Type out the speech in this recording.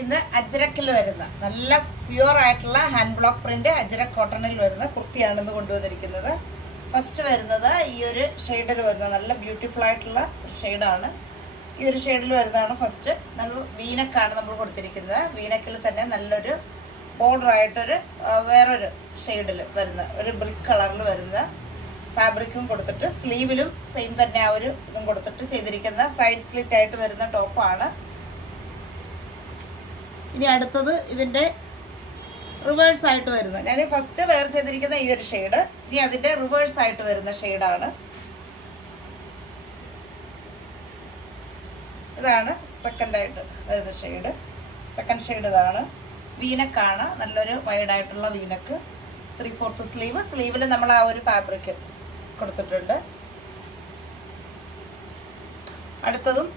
ഇന്ന് അജ്രക്കിൽ വരുന്ന നല്ല പ്യുവർ ആയിട്ടുള്ള ഹാൻഡ് ബ്ലോക്ക് പ്രിന്റ് അജ്രക് കോട്ടണിൽ വരുന്ന കുർത്തിയാണ് ഇന്ന് കൊണ്ടുവന്നിരിക്കുന്നത്. ഫസ്റ്റ് വരുന്നത് ഈ ഒരു ഷെയ്ഡിൽ വരുന്ന നല്ല ബ്യൂട്ടിഫുൾ ആയിട്ടുള്ള ഷെയ്ഡാണ്. ഈ ഒരു ഷെയ്ഡിൽ വരുന്നതാണ് ഫസ്റ്റ്. നല്ല വീനക്കാണ് നമ്മൾ കൊടുത്തിരിക്കുന്നത്. വീനക്കിൽ തന്നെ നല്ലൊരു ബോർഡർ ആയിട്ടൊരു വേറൊരു ഷെയ്ഡിൽ വരുന്ന ഒരു ബ്രിക്ക് കളറിൽ വരുന്ന ഫാബ്രിക്കും കൊടുത്തിട്ട് സ്ലീവിലും സെയിം തന്നെ ആ ഒരു ഇതും കൊടുത്തിട്ട് ചെയ്തിരിക്കുന്ന സൈഡ് സ്ലിറ്റ് ആയിട്ട് വരുന്ന ടോപ്പാണ്. ഇനി അടുത്തത് ഇതിൻ്റെ റിവേഴ്സ് ആയിട്ട് വരുന്ന, ഞാൻ ഫസ്റ്റ് വെയർ ചെയ്തിരിക്കുന്ന ഈ ഒരു ഷെയ്ഡ്, ഇനി അതിൻ്റെ റിവേഴ്സ് ആയിട്ട് വരുന്ന ഷെയ്ഡാണ്. ഇതാണ് സെക്കൻഡായിട്ട് വരുന്ന ഷെയ്ഡ്. സെക്കൻഡ് ഷെയ്ഡ് ഇതാണ്. വീനക്കാണ്, നല്ലൊരു വൈഡായിട്ടുള്ള വീനക്ക്. 3/4 സ്ലീവ്. സ്ലീവിൽ നമ്മൾ ആ ഒരു ഫാബ്രിക് കൊടുത്തിട്ടുണ്ട്. അടുത്തതും